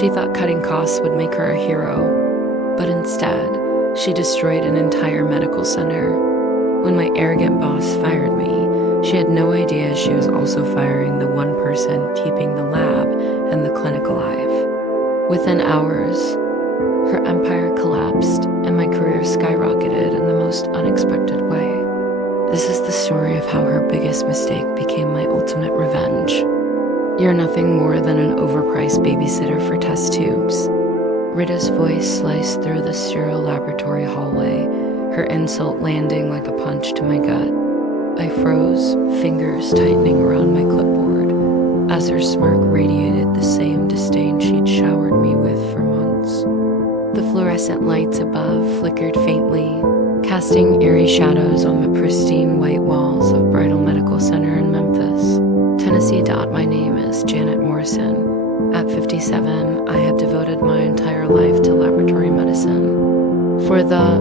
She thought cutting costs would make her a hero, but instead, she destroyed an entire medical center. When my arrogant boss fired me, she had no idea she was also firing the one person keeping the lab and the clinic alive. Within hours, her empire collapsed and my career skyrocketed in the most unexpected way. This is the story of how her biggest mistake became my ultimate revenge. You're nothing more than an overpriced babysitter for test tubes. Rita's voice sliced through the sterile laboratory hallway, her insult landing like a punch to my gut. I froze, fingers tightening around my clipboard, as her smirk radiated the same disdain she'd showered me with for months. The fluorescent lights above flickered faintly, casting eerie shadows on the pristine white walls of Bridal Medical Center in Memphis. Tennessee. My name is Janet Morrison. At 57, I have devoted my entire life to laboratory medicine. For the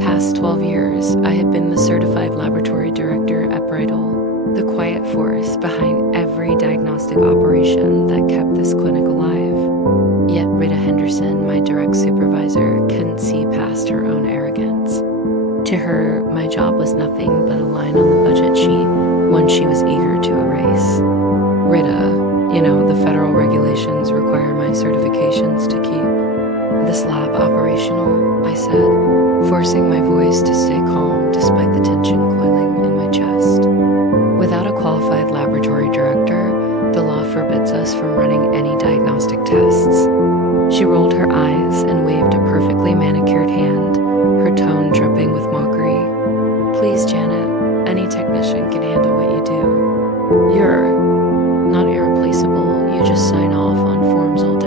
past 12 years, I have been the certified laboratory director at Bridal, the quiet force behind every diagnostic operation that kept this clinic alive. Yet Rita Henderson, my direct supervisor, couldn't see past her own arrogance. To her, my job was nothing but a line on the budget sheet, one she was eager to erase. Rita, the federal regulations require my certifications to keep this lab operational, I said, forcing my voice to stay calm despite the tension coiling in my chest. Without a qualified laboratory director, the law forbids us from running any diagnostic tests. She rolled her eyes and waved a perfectly manicured hand, her tone dripping with mockery. Please, Janet, any technician can handle what you do. You're not irreplaceable, you just sign off on forms all day.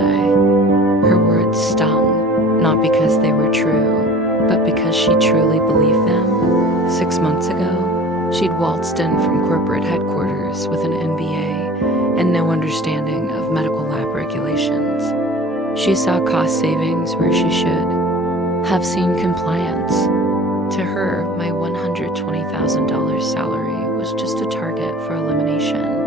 Her words stung, not because they were true, but because she truly believed them. 6 months ago, she'd waltzed in from corporate headquarters with an MBA and no understanding of medical lab regulations. She saw cost savings where she should have seen compliance. To her, my $120,000 salary was just a target for elimination.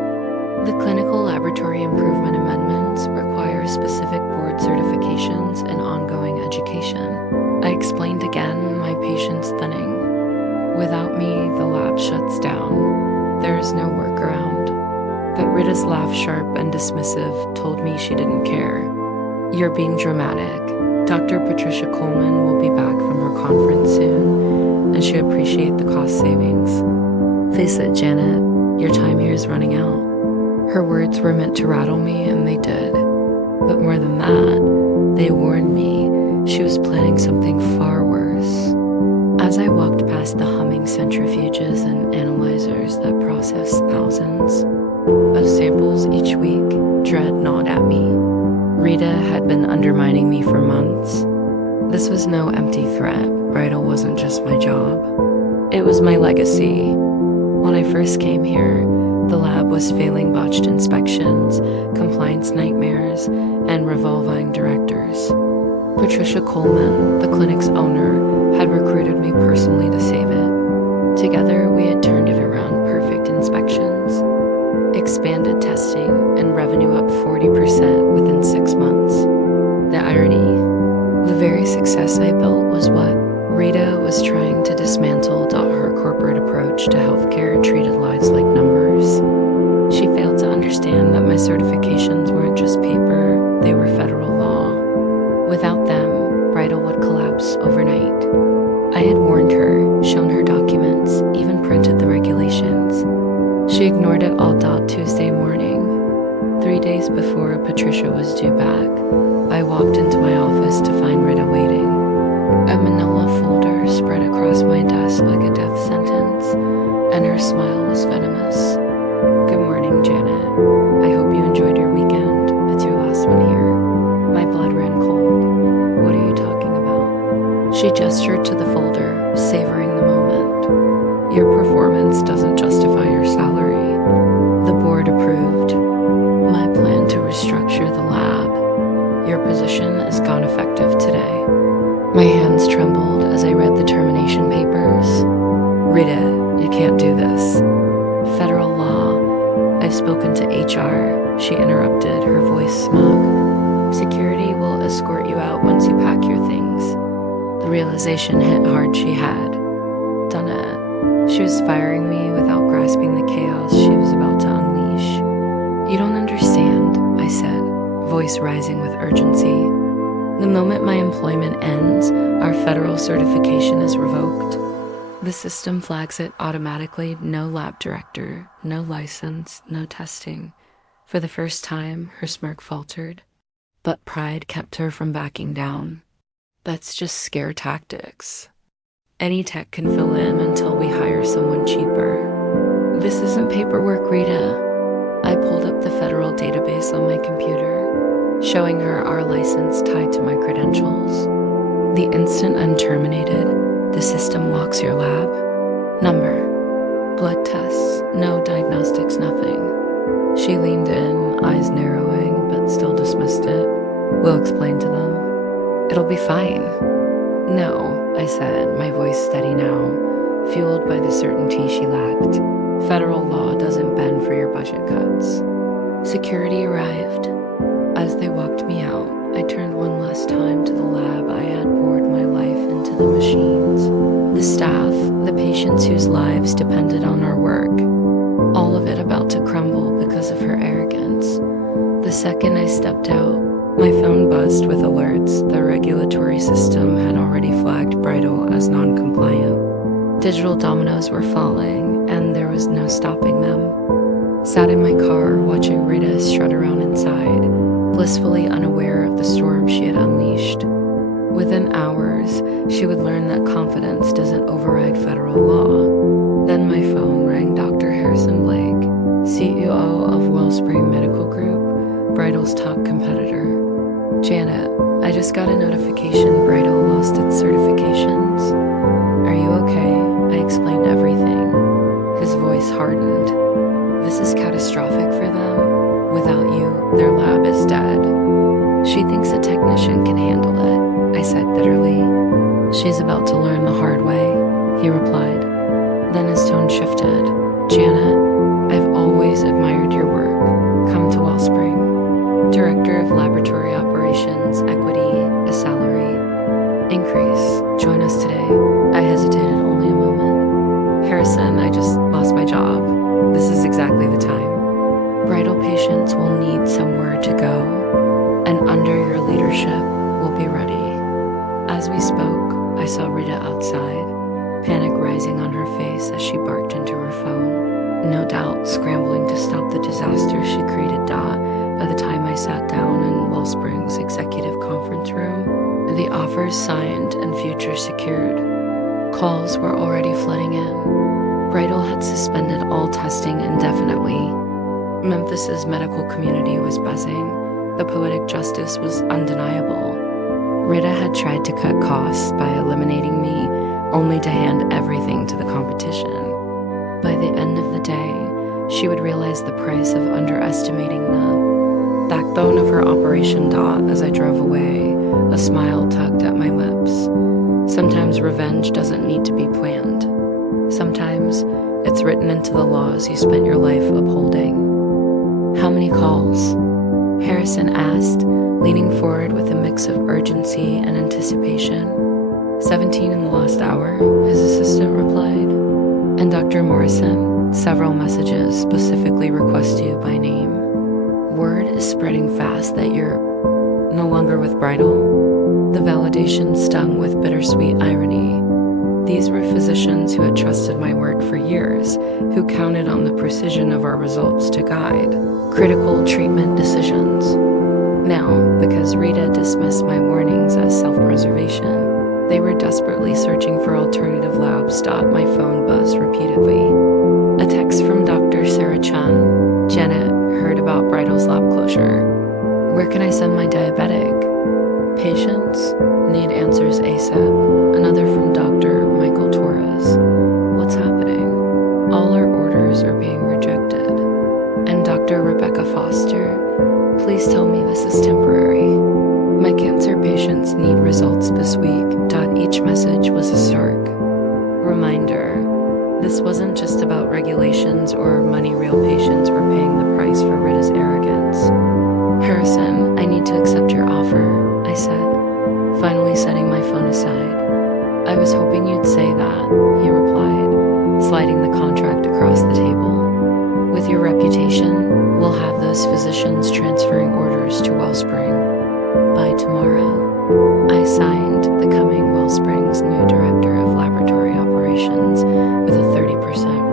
The clinical laboratory improvement amendments require specific board certifications and ongoing education. I explained again, my patience thinning. Without me, the lab shuts down. There is no workaround. But Rita's laugh, sharp and dismissive, told me she didn't care. You're being dramatic. Dr. Patricia Coleman will be back from her conference soon, and she'll appreciate the cost savings. Face it, Janet, your time here is running out. Her words were meant to rattle me, and they did. But more than that, they warned me she was planning something far worse. As I walked past the humming centrifuges and analyzers that process thousands of samples each week, dread gnawed at me. Rita had been undermining me for months. This was no empty threat. Bridal wasn't just my job. It was my legacy. When I first came here, the lab was failing botched inspections, compliance nightmares, and revolving directors. Patricia Coleman, the clinic's owner, had recruited me personally to save it. Together, we had turned it around: perfect inspections, expanded testing, and revenue up 40% within 6 months. The irony, the very success I built was what Rita was trying to dismantle. Her corporate approach to healthcare treated lives like numbers. She failed to understand that my certifications weren't just paper, they were federal law. Without them, Bridal would collapse overnight. I had warned her, shown her documents, even printed the regulations. She ignored it all. Tuesday morning, 3 days before Patricia was due back, I walked into my office to find Rita waiting. A manila folder spread across my desk like a death sentence, and her smile was venomous. Good morning, Janet. I hope you enjoyed your weekend. It's your last one here. My blood ran cold. What are you talking about? She gestured to the folder, savoring the moment. Your performance doesn't justify your salary. The board approved my plan to restructure the lab. Your position is gone effective today. My hands trembled as I read the termination papers. Rita, you can't do this. Federal law. I've spoken to HR, she interrupted, her voice smug. Security will escort you out once you pack your things. The realization hit hard. She had done it. She was firing me without grasping the chaos she was about to unleash. You don't understand, I said, voice rising with urgency. The moment my employment ends, our federal certification is revoked. The system flags it automatically. No lab director, no license, no testing. For the first time, her smirk faltered. But pride kept her from backing down. That's just scare tactics. Any tech can fill in until we hire someone cheaper. This isn't paperwork, Rita. I pulled up the federal database on my computer, showing her our license tied to my credentials. The instant I'm terminated, the system locks your lab. Number, blood tests, no diagnostics, nothing. She leaned in, eyes narrowing, but still dismissed it. We'll explain to them. It'll be fine. No, I said, my voice steady now, fueled by the certainty she lacked. Federal law doesn't bend for your budget cuts. Security arrived. As they walked me out, I turned one last time to the lab I had poured my life into the machines. The staff, the patients whose lives depended on our work. All of it about to crumble because of her arrogance. The second I stepped out, my phone buzzed with alerts. The regulatory system had already flagged Bridal as non-compliant. Digital dominoes were falling, and there was no stopping them. Sat in my car, watching Rita strut around inside, blissfully unaware of the storm she had unleashed. Within hours, she would learn that confidence doesn't override federal law. Then my phone rang. Dr. Harrison Blake, CEO of Wellspring Medical Group, Bridal's top competitor. Janet, I just got a notification Bridal lost its certifications. Are you okay? I explained everything. His voice hardened. This is catastrophic for them. Without you, their lab is dead. She thinks a technician can handle it, I said bitterly. She's about to learn the hard way, he replied. Then his tone shifted. Janet, I've always admired your work. Come to Wellspring. Director of Laboratory Operations, Equity, a salary. Increase. Join us today. I hesitated only a moment. Harrison, I just lost my job. This is exactly the time. Bridal patients will need somewhere to go, and under your leadership, we'll be ready. As we spoke, I saw Rita outside, panic rising on her face as she barked into her phone. No doubt scrambling to stop the disaster she created. By the time I sat down in Wellspring's executive conference room, the offers signed and future secured. Calls were already flooding in. Bridal had suspended all testing indefinitely. Memphis's medical community was buzzing. The poetic justice was undeniable. Rita had tried to cut costs by eliminating me, only to hand everything to the competition. By the end of the day, she would realize the price of underestimating the backbone of her operation. As I drove away, a smile tugged at my lips. Sometimes revenge doesn't need to be planned. Sometimes it's written into the laws you spent your life upholding. How many calls? Harrison asked, leaning forward with a mix of urgency and anticipation. 17 in the last hour, his assistant replied. And Dr. Morrison, several messages specifically request you by name. Word is spreading fast that you're no longer with Bridal. The validation stung with bittersweet irony. These were physicians who had trusted my work for years, who counted on the precision of our results to guide critical treatment decisions. Now, because Rita dismissed my warnings as self-preservation, they were desperately searching for alternative labs. My phone buzzed repeatedly. A text from Dr. Sarah Chun. Janet heard about Bridal's lab closure. Where can I send my diabetic? Patients need answers ASAP. Another from Dr. Michael Torres. What's happening? All our orders are being rejected. And Dr. Rebecca Foster, please tell me this is temporary. My cancer patients need results this week. Each message was a stark reminder. This wasn't just about regulations or money. Real patients were paying the price for Rita's arrogance. Harrison, I need to accept your We'll have those physicians transferring orders to Wellspring by tomorrow. I signed the coming Wellspring's new director of laboratory operations with a 30%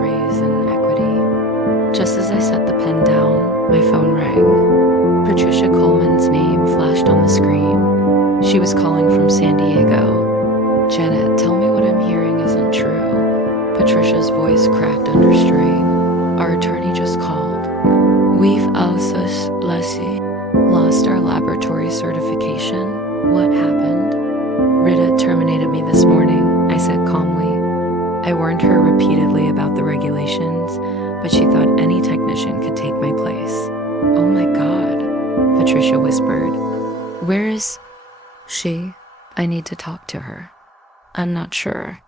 raise in equity. Just as I set the pen down, my phone rang. Patricia Coleman's name flashed on the screen. She was calling from San Diego. Janet, tell me what I'm hearing isn't true. Patricia's voice cracked under strain. Our attorney just called. We've also lost our laboratory certification. What happened? Rita terminated me this morning, I said calmly. I warned her repeatedly about the regulations, but she thought any technician could take my place. Oh my God, Patricia whispered. Where is she? I need to talk to her. I'm not sure,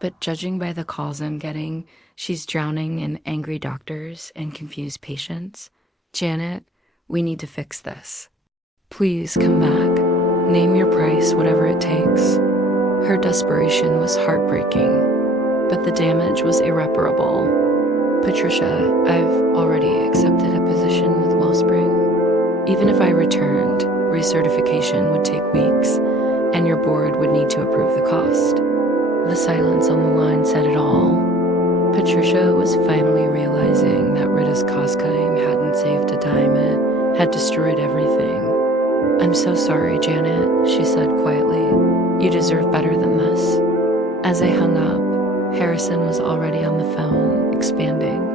but judging by the calls I'm getting, she's drowning in angry doctors and confused patients. Janet, we need to fix this. Please come back. Name your price, whatever it takes. Her desperation was heartbreaking, but the damage was irreparable. Patricia, I've already accepted a position with Wellspring. Even if I returned, recertification would take weeks, and your board would need to approve the cost. The silence on the line said it all. Patricia was finally realizing that Rita's cost-cutting hadn't saved a dime, it had destroyed everything. I'm so sorry, Janet, she said quietly. You deserve better than this. As I hung up, Harrison was already on the phone, expanding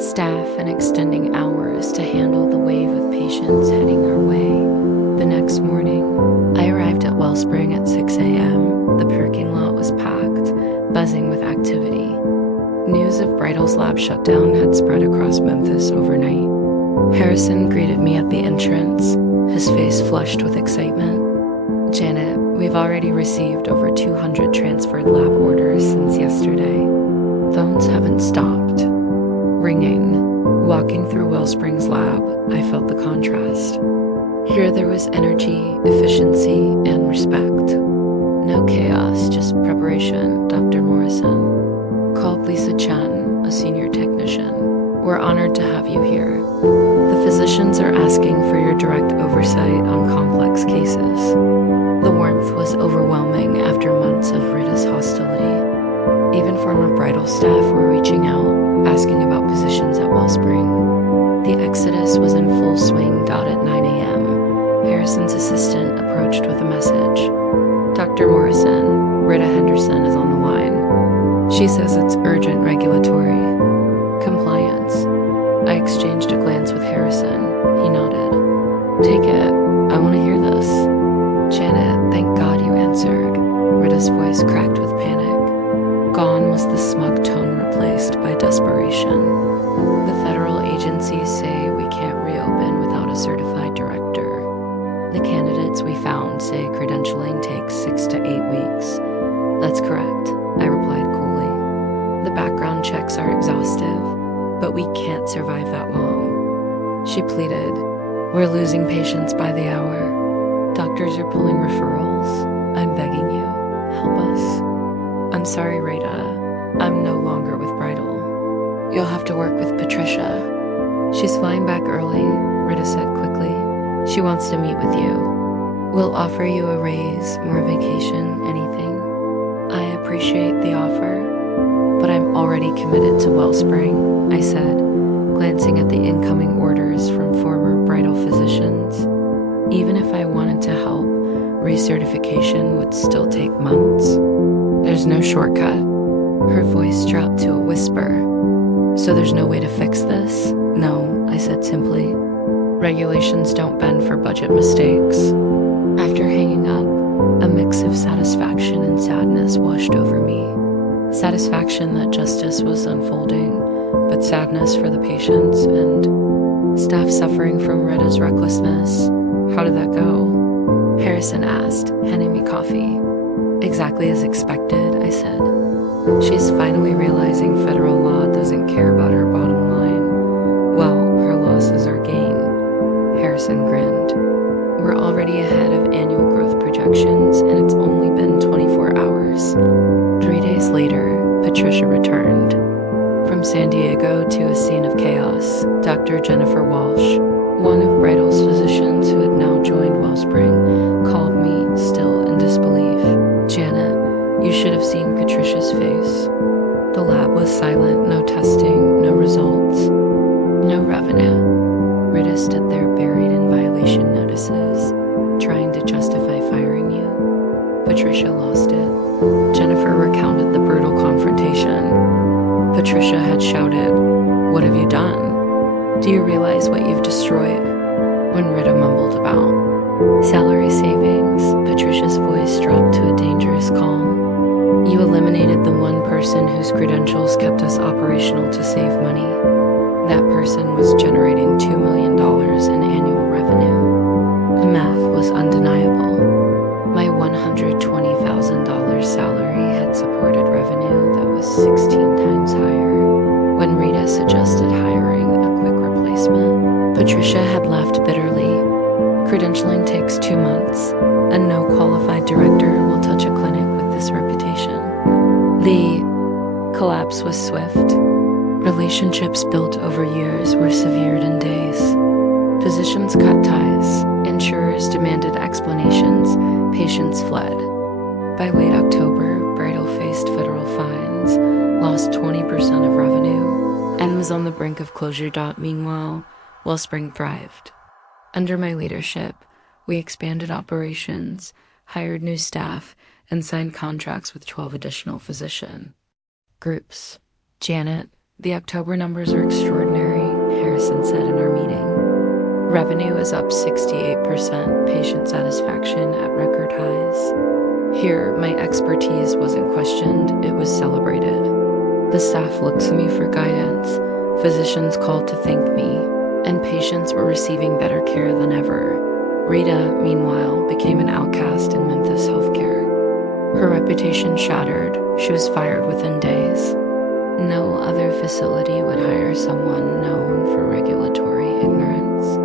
staff and extending hours to handle the wave of patients heading our way. The next morning, I arrived at Wellspring at 6 a.m. The parking lot was packed, buzzing with activity. News of Bridal's lab shutdown had spread across Memphis overnight. Harrison greeted me at the entrance, his face flushed with excitement. Janet, we've already received over 200 transferred lab orders since yesterday. Phones haven't stopped ringing. Walking through Wellspring's lab, I felt the contrast. Here there was energy, efficiency, and respect. No chaos, just preparation, Dr. Morrison called Lisa Chen, a senior technician. We're honored to have you here. The physicians are asking for your direct oversight on complex cases. The warmth was overwhelming after months of Rita's hostility. Even former bridal staff were reaching out, asking about positions at Wellspring. The exodus was in full swing. At 9 a.m., Harrison's assistant approached with a message. Dr. Morrison, Rita Henderson is on the line. She says it's urgent regulatory compliance. I exchanged a glance with Harrison. He nodded. Take it. I want to hear this. Janet, thank God you answered. Rita's voice cracked with panic. Gone was the smug tone replaced by desperation. The federal agencies say we can't reopen without a certified director. The candidates we found say credentialing takes 6 to 8 weeks. That's correct, I replied coolly. The background checks are exhaustive, but we can't survive that long. She pleaded, we're losing patients by the hour. Doctors are pulling referrals. I'm begging you, help us. I'm sorry, Rita. I'm no longer with Bridal. You'll have to work with Patricia. She's flying back early, Rita said quickly. She wants to meet with you. We'll offer you a raise, more vacation, anything. I appreciate the offer, but I'm already committed to Wellspring, I said, glancing at the incoming orders from former Bridal physicians. Even if I wanted to help, recertification would still take months. There's no shortcut. Her voice dropped to a whisper. So there's no way to fix this? No, I said simply. Regulations don't bend for budget mistakes. After hanging up, a mix of satisfaction and sadness washed over me. Satisfaction that justice was unfolding, but sadness for the patients and staff suffering from Rita's recklessness. How did that go? Harrison asked, handing me coffee. Exactly as expected, I said. She's finally realizing federal law doesn't care about her bottom line. Well, her loss is our gain. Harrison grinned. We're already ahead of annual growth projections, and it's only been 24 hours. 3 days later, Patricia returned. From San Diego to a scene of chaos, Dr. Jennifer Jennifer Walsh, one of Bridal's physicians who had now joined Wellspring, called me, still in disbelief. "Janet, you should have seen Patricia's face." The lab was silent, no testing, no results, no revenue. Rita stood there buried in violation notices, trying to justify firing you. Patricia lost it. Jennifer recounted the brutal confrontation. Patricia had shouted, "What have you done? Do you realize what you've destroyed?" When Rita mumbled about salary savings, Patricia's voice dropped to a dangerous calm. "You eliminated the one person whose credentials kept us operational to save money. That person was generating $2 million in annual revenue. The math was undeniable. My $120,000 salary had supported revenue that was 16 times higher. When Rita suggested hiring a quick replacement, Patricia had laughed bitterly. Credentialing takes 2 months, and no qualified director will touch a clinic with this reputation." The collapse was swift. Relationships built over years were severed in days. Physicians cut ties, insurers demanded explanations, patients fled. By late October, Bridal faced federal fines, lost 20% of revenue, and was on the brink of closure. Meanwhile, Wellspring thrived. Under my leadership, we expanded operations, hired new staff, and signed contracts with 12 additional physician groups. "Janet, the October numbers are extraordinary," Harrison said in our meeting. "Revenue is up 68%, patient satisfaction at record highs." Here, my expertise wasn't questioned, it was celebrated. The staff looked to me for guidance, physicians called to thank me, and patients were receiving better care than ever. Rita, meanwhile, became an outcast in Memphis healthcare. Her reputation shattered, she was fired within days. No other facility would hire someone known for regulatory ignorance.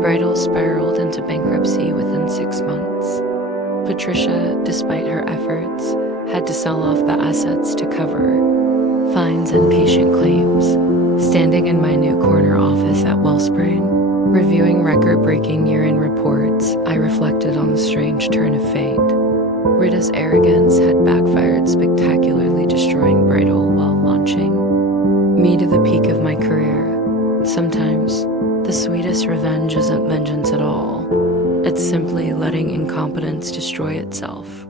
Bridal spiraled into bankruptcy within 6 months. Patricia, despite her efforts, had to sell off the assets to cover fines and patient claims. Standing in my new corner office at Wellspring, reviewing record-breaking year-end reports, I reflected on the strange turn of fate. Rita's arrogance had backfired, spectacularly destroying Bridal while launching me to the peak of my career. Sometimes, the sweetest revenge isn't vengeance at all. It's simply letting incompetence destroy itself.